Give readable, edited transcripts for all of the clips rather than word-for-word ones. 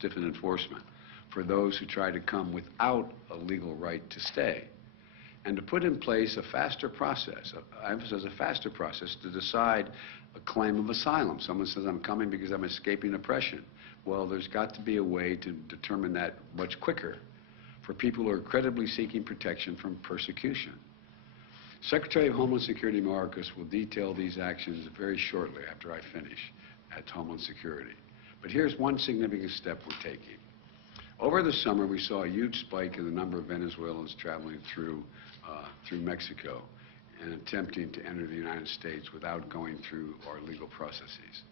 stiffen enforcement for those who try to come without a legal right to stay, and to put in place a faster process, I emphasize a faster process, to decide a claim of asylum. Someone says, I'm coming because I'm escaping oppression. Well, there's got to be a way to determine that much quicker for people who are credibly seeking protection from persecution. Secretary of Homeland Security Mayorkas will detail these actions very shortly after I finish at Homeland Security. But here's one significant step we're taking. Over the summer, we saw a huge spike in the number of Venezuelans traveling through Mexico and attempting to enter the United States without going through our legal processes.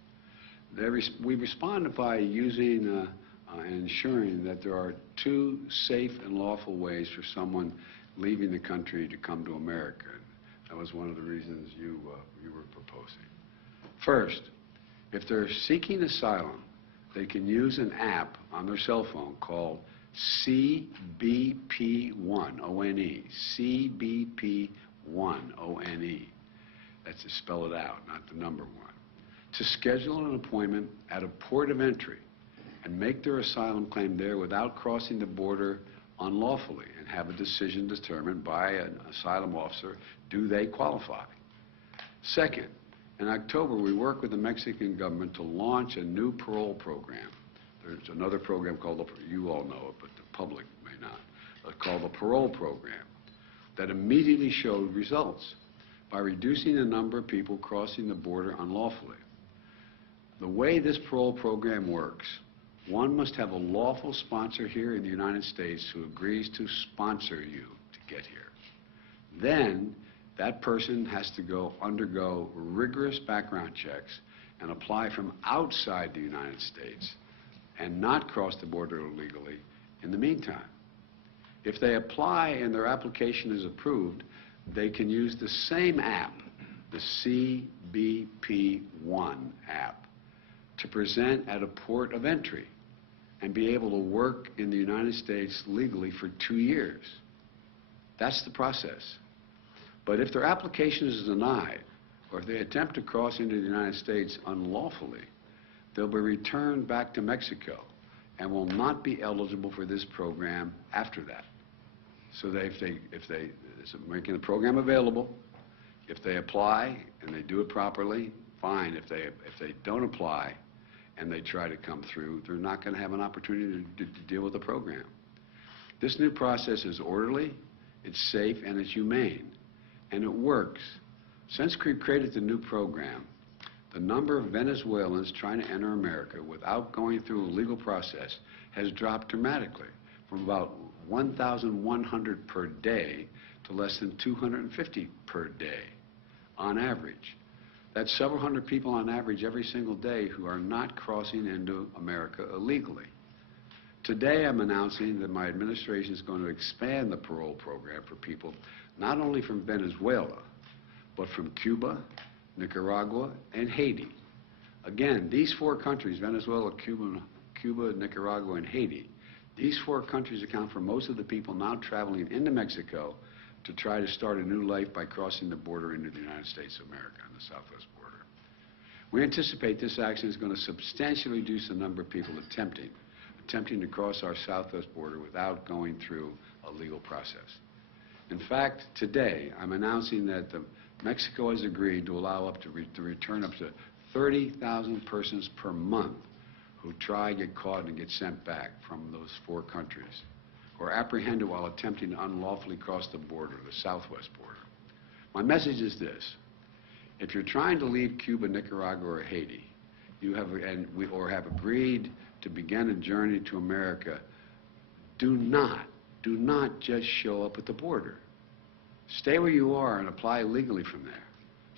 We responded by using and ensuring that there are two safe and lawful ways for someone leaving the country to come to America. That was one of the reasons you were proposing. First, if they're seeking asylum, they can use an app on their cell phone called CBP1, O-N-E, CBP1, O-N-E. That's to spell it out, not the number one. To schedule an appointment at a port of entry and make their asylum claim there without crossing the border unlawfully and have a decision determined by an asylum officer, do they qualify? Second, in October, we worked with the Mexican government to launch a new parole program. There's another program called, you all know it, but the public may not, called the parole program, that immediately showed results by reducing the number of people crossing the border unlawfully. The way this parole program works, one must have a lawful sponsor here in the United States who agrees to sponsor you to get here. Then, that person has to undergo rigorous background checks and apply from outside the United States and not cross the border illegally in the meantime. If they apply and their application is approved, they can use the same app, the CBP1 app, to present at a port of entry and be able to work in the United States legally for 2 years. That's the process. But if their application is denied, or if they attempt to cross into the United States unlawfully, they'll be returned back to Mexico and will not be eligible for this program after that. So so making the program available, if they apply and they do it properly, fine. If they don't apply and they try to come through, they're not going to have an opportunity to deal with the program. This new process is orderly, it's safe, and it's humane. And it works. Since we created the new program, the number of Venezuelans trying to enter America without going through a legal process has dropped dramatically, from about 1,100 per day to less than 250 per day on average. That's several hundred people on average every single day who are not crossing into America illegally. Today I'm announcing that my administration is going to expand the parole program for people not only from Venezuela, but from Cuba, Nicaragua, and Haiti. Again, these four countries, Venezuela, Cuba, Nicaragua, and Haiti, these four countries account for most of the people now traveling into Mexico to try to start a new life by crossing the border into the United States of America on the southwest border. We anticipate this action is going to substantially reduce the number of people attempting to cross our southwest border without going through a legal process. In fact, today, I'm announcing that Mexico has agreed to allow to return up to 30,000 persons per month who try, get caught, and get sent back from those four countries, or apprehended while attempting to unlawfully cross the border, the southwest border. My message is this. If you're trying to leave Cuba, Nicaragua, or Haiti, or have agreed to begin a journey to America, do not just show up at the border. Stay where you are and apply legally from there.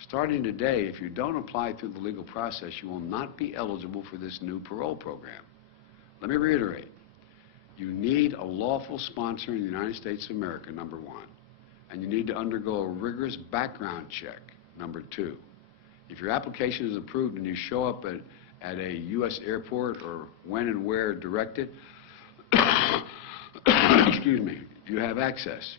Starting today, if you don't apply through the legal process, you will not be eligible for this new parole program. Let me reiterate. You need a lawful sponsor in the United States of America, number one. And you need to undergo a rigorous background check, number two. If your application is approved and you show up at a U.S. airport or when and where directed, excuse me, you have access.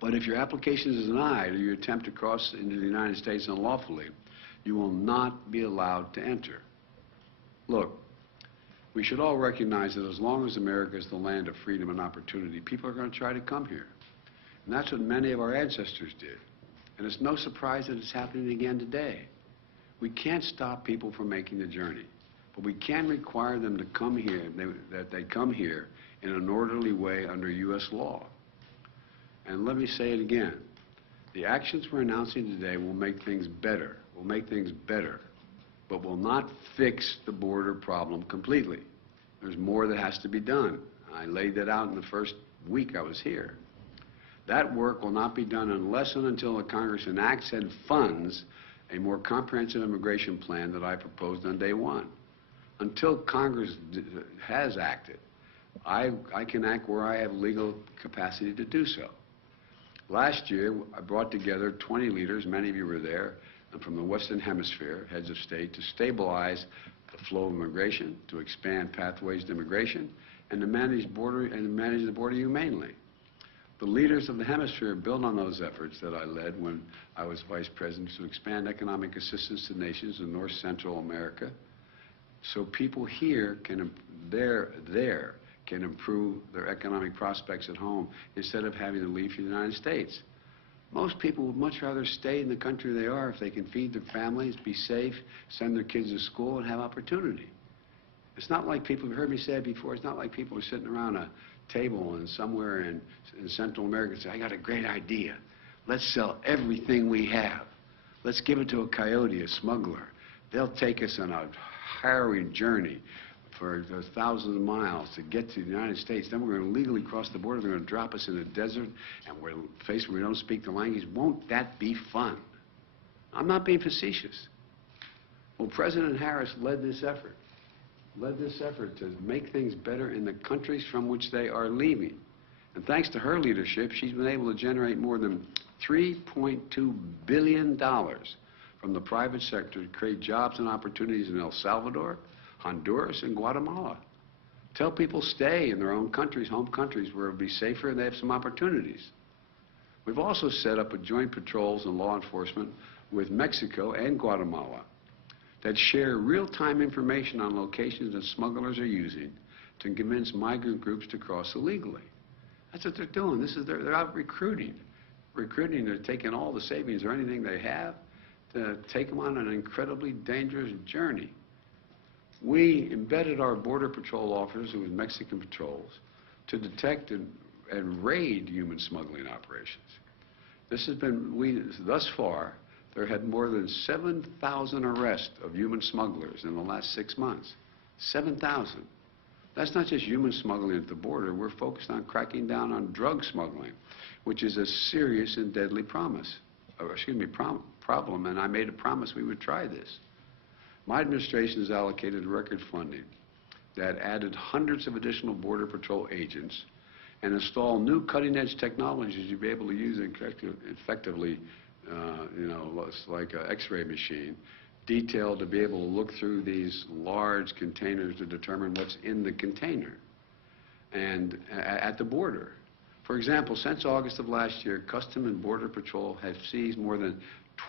But if your application is denied or you attempt to cross into the United States unlawfully, you will not be allowed to enter. Look, We should all recognize that as long as America is the land of freedom and opportunity, people are going to try to come here. And that's what many of our ancestors did. And it's no surprise that it's happening again today. We can't stop people from making the journey, but we can require them to come here, that they come here in an orderly way under U.S. law. And let me say it again. The actions we're announcing today will make things better, but will not fix the border problem completely. There's more that has to be done. I laid that out in the first week I was here. That work will not be done unless and until the Congress enacts and funds a more comprehensive immigration plan that I proposed on day one. Until Congress has acted, I can act where I have legal capacity to do so. Last year, I brought together 20 leaders, many of you were there, and from the Western Hemisphere, heads of state, to stabilize the flow of immigration, to expand pathways to immigration, and to manage the border humanely. The leaders of the hemisphere built on those efforts that I led when I was vice president to expand economic assistance to nations in North Central America, so people here can improve their economic prospects at home instead of having to leave for the United States. Most people would much rather stay in the country they are if they can feed their families, be safe, send their kids to school, and have opportunity. It's not like people, you've heard me say it before, it's not like people are sitting around a table and somewhere in Central America and say, I got a great idea. Let's sell everything we have. Let's give it to a coyote, a smuggler. They'll take us on a harrowing journey for thousands of miles to get to the United States. Then we're going to legally cross the border. They're going to drop us in the desert, and we're faced where we don't speak the language. Won't that be fun? I'm not being facetious. Well, President Harris led this effort to make things better in the countries from which they are leaving. And thanks to her leadership, she's been able to generate more than $3.2 billion from the private sector to create jobs and opportunities in El Salvador, Honduras, and Guatemala. Tell people stay in their own countries, home countries, where it'll be safer and they have some opportunities. We've also set up a joint patrols and law enforcement with Mexico and Guatemala that share real-time information on locations that smugglers are using to convince migrant groups to cross illegally. That's what they're doing. They're out recruiting. They're taking all the savings or anything they have to take them on an incredibly dangerous journey. We embedded our Border Patrol officers with Mexican patrols to detect and raid human smuggling operations. Thus far, there had more than 7,000 arrests of human smugglers in the last 6 months. 7,000. That's not just human smuggling at the border. We're focused on cracking down on drug smuggling, which is a serious and deadly problem, and I made a promise we would try this. My administration has allocated record funding that added hundreds of additional Border Patrol agents and installed new cutting-edge technologies you'll be able to use effectively, like an X-ray machine, detailed to be able to look through these large containers to determine what's in the container and at the border. For example, since August of last year, Customs and Border Patrol have seized more than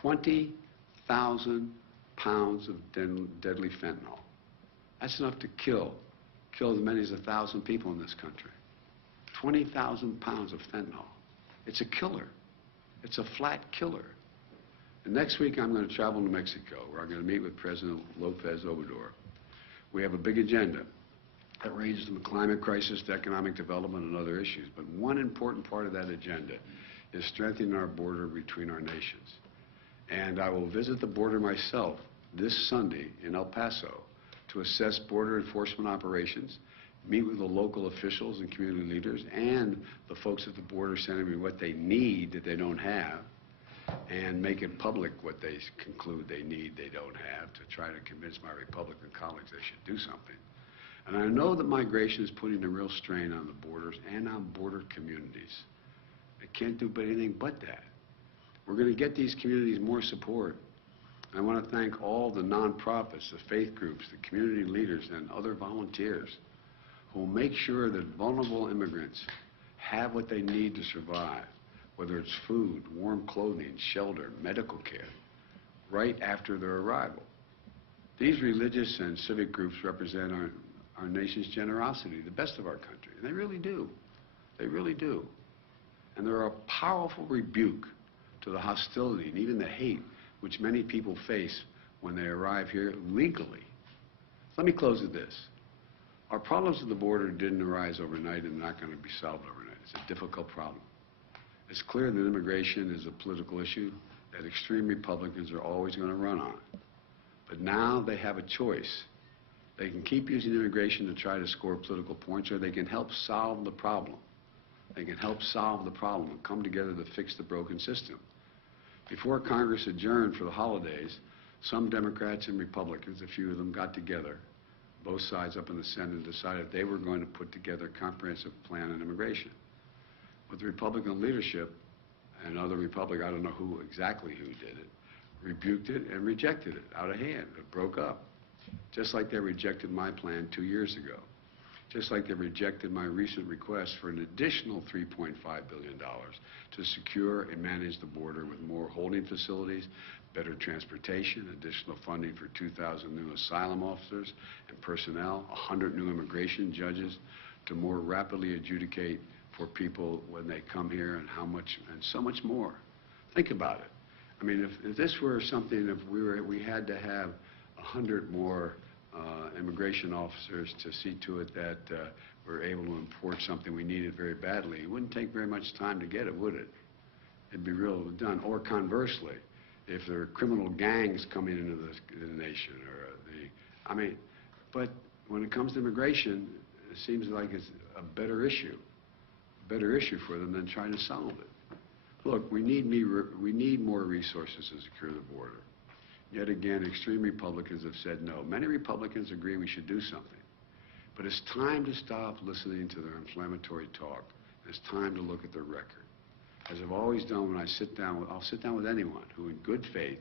20,000 pounds of deadly fentanyl. That's enough to kill as many as 1,000 people in this country. 20,000 pounds of fentanyl. It's a killer. It's a flat killer. And next week I'm going to travel to Mexico, where I'm going to meet with President López Obrador. We have a big agenda that ranges from the climate crisis to economic development and other issues. But one important part of that agenda is strengthening our border between our nations. And I will visit the border myself this Sunday in El Paso to assess border enforcement operations, meet with the local officials and community leaders and the folks at the border sending me what they need that they don't have, and make it public what they conclude they need they don't have to try to convince my Republican colleagues they should do something. And I know that migration is putting a real strain on the borders and on border communities. They can't do anything but that. We're going to get these communities more support. I want to thank all the nonprofits, the faith groups, the community leaders, and other volunteers who will make sure that vulnerable immigrants have what they need to survive, whether it's food, warm clothing, shelter, medical care, right after their arrival. These religious and civic groups represent our nation's generosity, the best of our country. And they really do. They really do. And they're a powerful rebuke to the hostility and even the hate which many people face when they arrive here legally. Let me close with this. Our problems at the border didn't arise overnight and not going to be solved overnight. It's a difficult problem. It's clear that immigration is a political issue that extreme Republicans are always going to run on. But now they have a choice. They can keep using immigration to try to score political points, or they can help solve the problem. They can help solve the problem and come together to fix the broken system. Before Congress adjourned for the holidays, some Democrats and Republicans, a few of them, got together, both sides up in the Senate, and decided they were going to put together a comprehensive plan on immigration. But the Republican leadership and other Republicans, I don't know exactly who did it, rebuked it and rejected it out of hand. It broke up. Just like they rejected my plan 2 years ago. Just like they rejected my recent request for an additional $3.5 billion to secure and manage the border with more holding facilities, better transportation, additional funding for 2,000 new asylum officers and personnel, 100 new immigration judges to more rapidly adjudicate for people when they come here, and how much, and so much more. Think about it. I mean, if this were something, if we had to have 100 more immigration officers to see to it that we're able to import something we needed very badly, it wouldn't take very much time to get it, would it? It'd be real done. Or conversely, if there are criminal gangs coming into the nation, or I mean, but when it comes to immigration, it seems like it's a better issue for them than trying to solve it. Look, we need more resources to secure the border. Yet again, extreme Republicans have said no. Many Republicans agree we should do something. But it's time to stop listening to their inflammatory talk. It's time to look at their record. As I've always done when I'll sit down with anyone who in good faith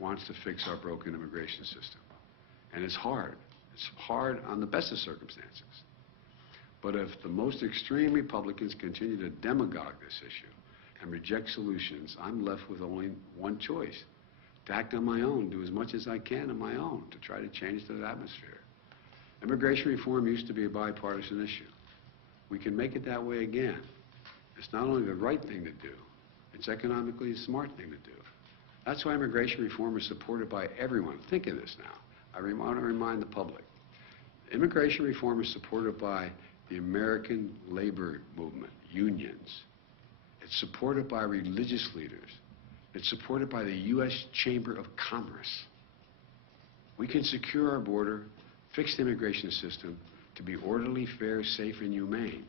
wants to fix our broken immigration system. And it's hard. It's hard on the best of circumstances. But if the most extreme Republicans continue to demagogue this issue and reject solutions, I'm left with only one choice: to act on my own, do as much as I can on my own to try to change the atmosphere. Immigration reform used to be a bipartisan issue. We can make it that way again. It's not only the right thing to do, it's economically a smart thing to do. That's why immigration reform is supported by everyone. Think of this now. I want to remind the public. Immigration reform is supported by the American labor movement, unions. It's supported by religious leaders. It's supported by the U.S. Chamber of Commerce. We can secure our border, fix the immigration system to be orderly, fair, safe, and humane.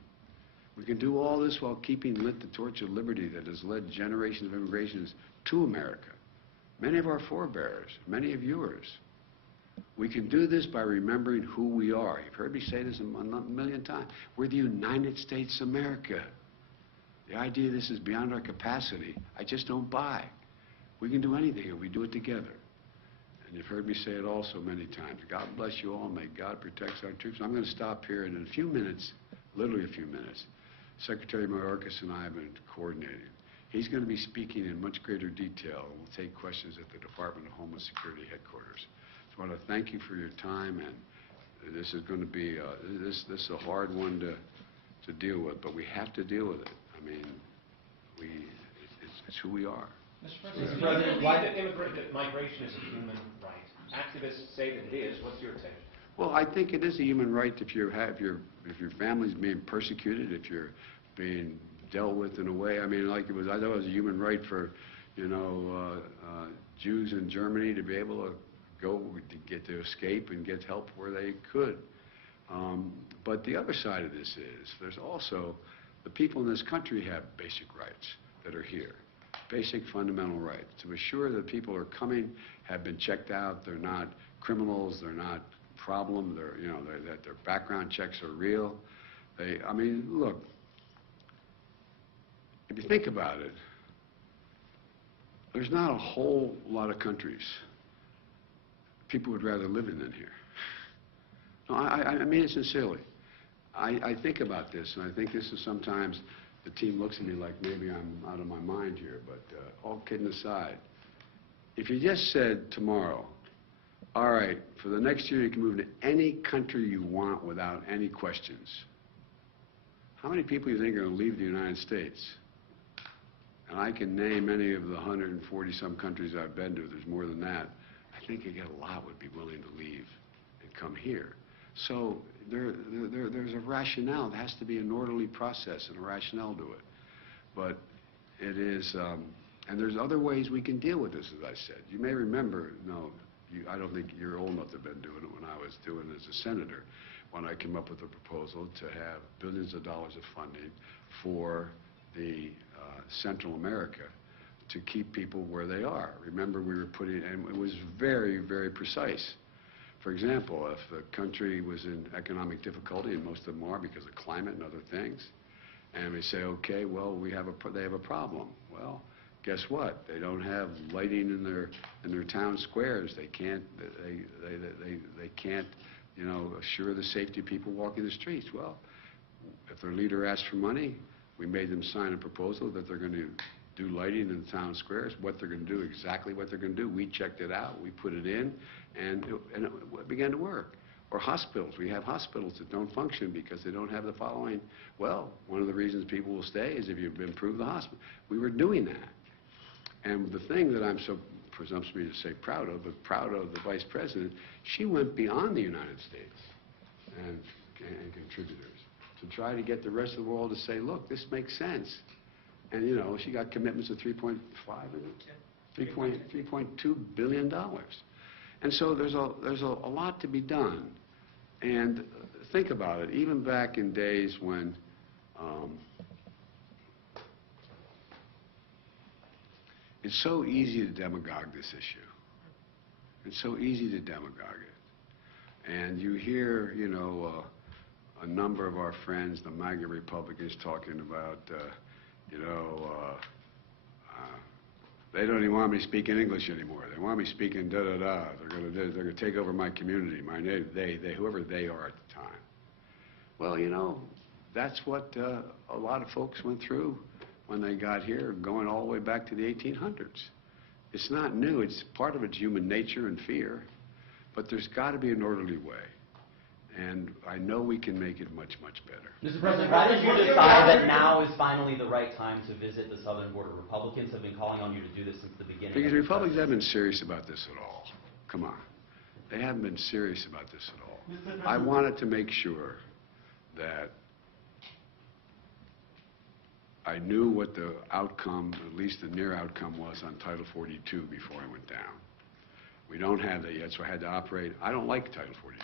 We can do all this while keeping lit the torch of liberty that has led generations of immigrations to America. Many of our forebears, many of yours. We can do this by remembering who we are. You've heard me say this a million times. We're the United States of America. The idea this is beyond our capacity, I just don't buy. We can do anything if we do it together. And you've heard me say it also many times. God bless you all. May God protect our troops. I'm going to stop here, and in a few minutes, literally a few minutes, Secretary Mayorkas and I have been coordinating. He's going to be speaking in much greater detail, and we'll take questions at the Department of Homeland Security headquarters. So I want to thank you for your time, and this is going to be this is a hard one to deal with, but we have to deal with it. I mean, it's who we are. Mr. President, why that migration is a human right? Activists say that it is. What's your take? Well, I think it is a human right if your family's being persecuted, if you're being dealt with in a way. I mean, like I thought it was a human right for, Jews in Germany to be able to go to escape and get help where they could. But the other side of this is there's also the people in this country have basic rights that are here, basic fundamental rights to assure that people are coming, have been checked out, they're not criminals, they're not problem, that their background checks are real. I mean, look, if you think about it, there's not a whole lot of countries people would rather live in than here. No, I mean it sincerely. I think about this, and I think this is sometimes the team looks at me like maybe I'm out of my mind here, but all kidding aside, if you just said tomorrow, All right, for the next year, you can move to any country you want without any questions. How many people do you think are going to leave the United States? And I can name any of the 140-some countries I've been to. There's more than that. I think a lot would be willing to leave and come here. So there's a rationale. There has to be an orderly process and a rationale to it. But it is, and there's other ways we can deal with this, as I said. You may remember, I don't think you're old enough to have been doing it when I was doing it as a senator, when I came up with a proposal to have billions of dollars of funding for the Central America to keep people where they are. Remember, we were putting, and it was very, very precise. For example, if a country was in economic difficulty, and most of them are because of climate and other things, and we say, okay, well, they have a problem. Well, guess what? They don't have lighting in their town squares. They can't assure the safety of people walking the streets. Well, if their leader asked for money, we made them sign a proposal that they're going to do lighting in the town squares, what they're going to do, exactly what they're going to do. We checked it out, we put it in, and it began to work. Or hospitals. We have hospitals that don't function because they don't have the following. Well, one of the reasons people will stay is if you've improved the hospital. We were doing that. And the thing that I'm so, presumpts me to say proud of, but proud of the Vice President, she went beyond the United States and contributors to try to get the rest of the world to say, look, this makes sense. And, you know, she got commitments of $3.2 billion. And so there's a lot to be done. And think about it, even back in days when it's so easy to demagogue this issue. It's so easy to demagogue it. And you hear, you know, a number of our friends, the MAGA Republicans, talking about, they don't even want me speaking English anymore. They want me speaking da-da-da. They're gonna take over my community, my name, whoever they are at the time. Well, you know, that's what a lot of folks went through when they got here, going all the way back to the 1800s. It's not new. It's part of it's human nature and fear, but there's got to be an orderly way. And I know we can make it much, much better. Mr. President, why did you decide that now is finally the right time to visit the southern border? Republicans have been calling on you to do this since the beginning. Because the Republicans haven't been serious about this at all. Come on. They haven't been serious about this at all. I wanted to make sure that I knew what the outcome, at least the near outcome, was on Title 42 before I went down. We don't have that yet, so I had to operate. I don't like Title 42.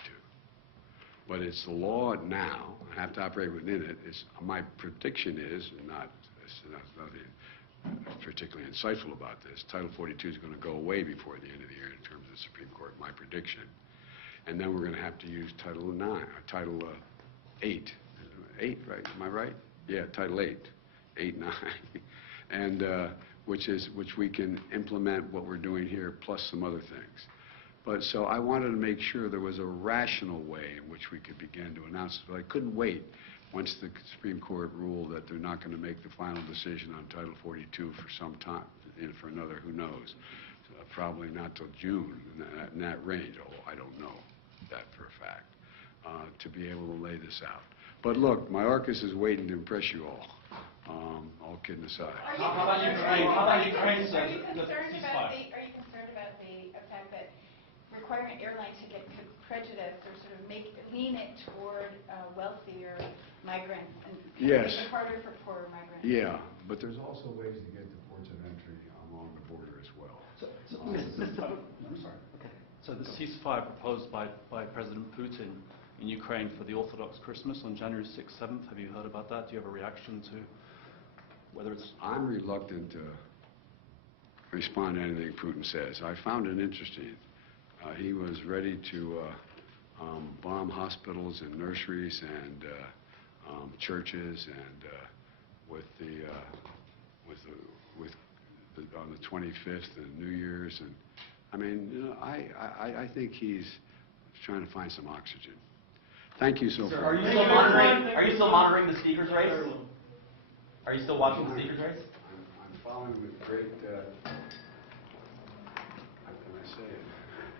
But it's the law now. I have to operate within it. My prediction is, it's nothing particularly insightful about this, Title 42 is going to go away before the end of the year in terms of the Supreme Court, my prediction. And then we're going to have to use Title 8. 8, right? Am I right? Yeah, Title 8. 8, 9. And which we can implement what we're doing here, plus some other things. But so I wanted to make sure there was a rational way in which we could begin to announce it. But I couldn't wait once the Supreme Court ruled that they're not going to make the final decision on Title 42 for some time, for another, who knows, probably not till June, in that range, although I don't know that for a fact, to be able to lay this out. But look, my Arcus is waiting to impress you all. All kidding aside. How about Ukraine? How about Ukraine? Are you concerned about the fact that requiring an airline ticket could prejudice or sort of lean it toward wealthier migrants and yes. make it harder for poorer migrants? Yeah, but there's also ways to get to ports of entry along the border as well. I'm sorry. Okay. So the ceasefire proposed by President Putin in Ukraine for the Orthodox Christmas on January 6th, 7th, have you heard about that? Do you have a reaction to whether it's... I'm reluctant to respond to anything Putin says. I found it interesting. He was ready to bomb hospitals and nurseries and churches, and on the 25th and New Year's, and I mean, you know, I think he's trying to find some oxygen. Thank you so far. Are you still monitoring the speaker's race? Are you still watching the speaker's race? I'm following with great. How can I say it?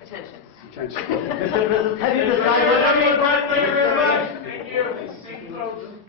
Attention. Attention. Mr. President, have you decided? Thank you very much. Thank you.